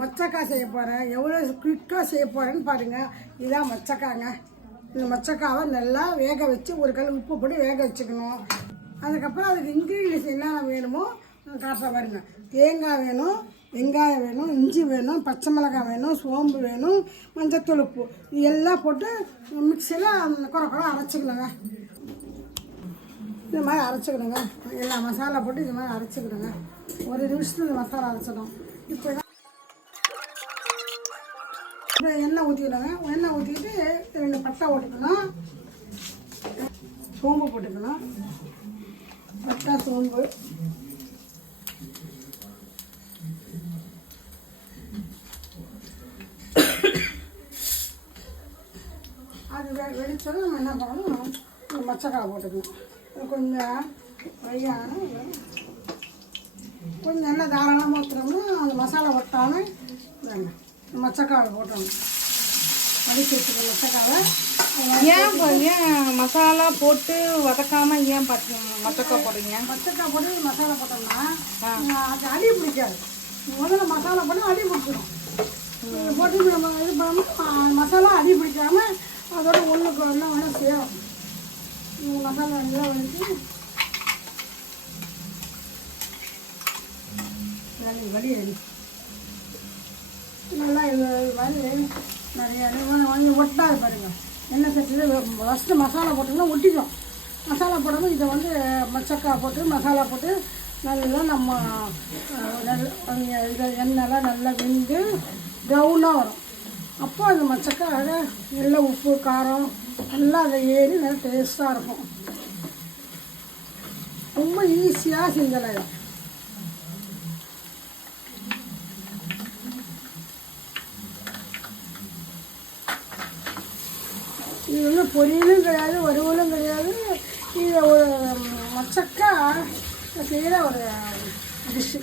மொச்சக்காய் செய்ய போகிறேன் எவ்வளோ குயிக்காக செய்ய போகிறேன்னு பாருங்கள் இதான் மொச்சக்காங்க இந்த மொச்சக்காவை நல்லா வேக வச்சு ஒரு கல் உப்பு போட்டு வேக வச்சுக்கணும். அதுக்கப்புறம் அதுக்கு இன்க்ரீடியன்ஸ் என்னென்ன வேணுமோ காட்டுற பாருங்க. தேங்காய் வேணும் வெங்காயம் வேணும் இஞ்சி வேணும் பச்சை மிளகாய் வேணும் சோம்பு வேணும் மஞ்சத்தூள் உப்பு. இது எல்லாம் போட்டு மிக்சியில் குறை குறை அரைச்சிக்கணுங்க. இந்த மாதிரி அரைச்சிக்கணுங்க. எல்லா மசாலா போட்டு இது மாதிரி அரைச்சிக்கணுங்க. ஒரு நிமிஷத்துல மசாலா அரைச்சிடும் இப்போ எண்ணெய் ஊற்றிக்கிறாங்க எண்ணெய் ஊற்றிட்டு ரெண்டு பட்டை போட்டுக்கலாம். சோம்பு போட்டுக்கணும் பட்டை சோம்பு. அது வெ வெடிச்சதும் நம்ம என்ன பண்ணணும்? இந்த மச்சக்காய் போட்டுக்கணும். கொஞ்சம் வையான கொஞ்சம் எண்ணெய் தாராளமாக ஊற்றுறோம்னா அந்த மசாலா ஒட்டாமல் வேண்டாம் மச்சக்காவை போட்டணும். வடிச்சு வச்சுக்க மச்சக்காவை. ஏன் ஏன் மசாலா போட்டு வதக்காம ஏன் பார்த்து மொச்சக்காய் போடுறீங்க? மச்சக்காய் போட்டு மசாலா போட்டோம்னா அது அடி பிடிக்காது. முதல்ல மசாலா போட்டு அடி பிடிச்சிடும் போட்டு நம்ம இது பண்ணோம்னா மசாலா அடி பிடிக்காம அதோட ஒன்றுக்கு ஒன்று ஒன்று சேரும். மசாலா நல்லா வலிச்சு வலி வலி நல்லா இது மாதிரி நிறைய வாங்கி ஒட்டாது பாருங்கள் எண்ணெய் சட்டியில் ஃபஸ்ட்டு மசாலா போட்டிங்கன்னா ஒட்டிக்கும் மசாலா போடாமல் இதை வந்து மச்சக்காய் போட்டு மசாலா போட்டு நல்லா நம்ம நல்ல இதை எண்ணெய்லாம் நல்லா வெந்து ப்ரௌனாக வரும். அப்போ அந்த மச்சக்காய் நல்லா உப்பு காரம் நல்லா அதை ஏறி நல்லா டேஸ்ட்டாக இருக்கும். ரொம்ப ஈஸியாக செஞ்சிடலாம் இது வந்து பொரியலும் கிடையாது வறுவலும் கிடையாது. இது ஒரு மச்சக்கா செய்கிற ஒரு டிஷ்ஷு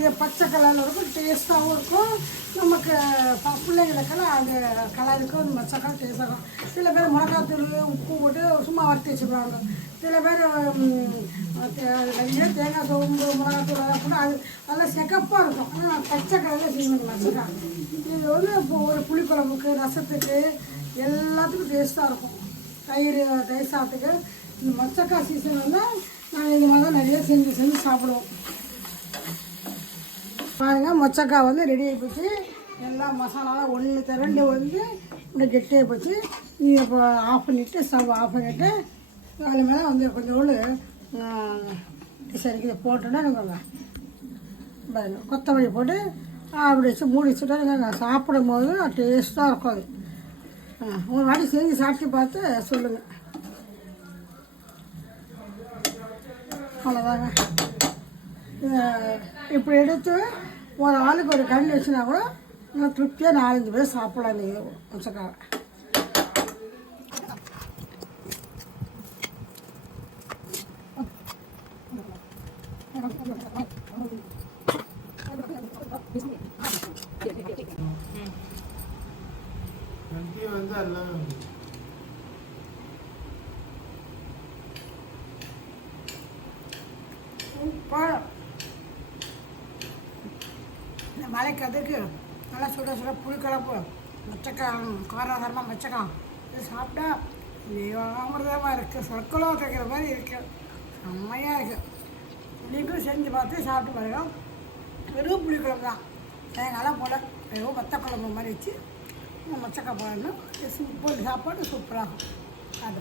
இது பச்சை கலரில் இருக்கும் டேஸ்ட்டாகவும் இருக்கும். நமக்கு பிள்ளைங்களுக்கெல்லாம் அது கலருக்கும் அந்த மச்சக்காய் டேஸ்டாக இருக்கும். சில பேர் மிளகாத்தூள் உப்பு போட்டு சும்மா வறுத்து வச்சுருவாங்க சில பேர் நிறைய தேங்காய் சோம்பு மிளகாத்தூள் அதெல்லாம் கூட அது அதெல்லாம் செக்கப்பாக இருக்கும் ஆனால் பச்சை கடையில் செய்யணும் மச்சக்காய் இது வந்து இப்போ ஒரு புளிக்குழம்புக்கு ரசத்துக்கு எல்லாத்துக்கும் டேஸ்ட்டாக இருக்கும் தயிர் தயிர் சாத்துக்கு இந்த மச்சக்காய் சீசன் வந்து நாங்கள் இது மாதிரி தான் நிறைய செஞ்சு செஞ்சு சாப்பிடுவோம் பாருங்கள் மொச்சக்காய் வந்து ரெடி ஆகி போச்சு எல்லா மசாலாலாம் ஒன்று திரண்டு வந்து இப்படி கெட்டியாக போச்சு நீங்கள் இப்போ ஆஃப் பண்ணிவிட்டு ஸ்டவ் ஆஃப் பண்ணிவிட்டு அதில் மேலே வந்து கொஞ்சோண்டு சரிக்கு போட்டோன்னா எனக்கு கொத்தமல்லி போட்டு அப்படி வச்சு மூடி வச்சுட்டா நீங்கள் சாப்பிடும் போது டேஸ்ட்டாக இருக்கும் அது. ஒரு வாட்டி செஞ்சு சாப்பிட்டு பார்த்து சொல்லுங்கள் அவ்வளோதாங்க இப்படி எடுத்து ஒரு ஆளுக்கு ஒரு கண்ணு வச்சுனா கூட நான் திருப்தியாக நாலஞ்சு பேர் சாப்பிடலாம் நீங்கள் மொச்சக்காவை நந்தி வந்து எல்லாம் இந்த மலைக்கு அதுக்கு நல்லா சுட சுட புளிக்கலப்பு மச்சக்காய் காரசாரமாக மச்சக்காய். இது சாப்பிட்டா அமிர்தமாக இருக்குது சொற்களும் தைக்கிற மாதிரி இருக்குது செம்மையாக இருக்குது நீங்களும் செஞ்சு பார்த்து சாப்பிட்டு பாருங்க. வெறும் புளிக்குழம்பு தான் தேங்காய்லாம் போல வெறும் வத்த குழம்பு மாதிரி வச்சு. மச்சக்காய் போடணும் சிம்பிள் சாப்பாடு சூப்பராகும் அது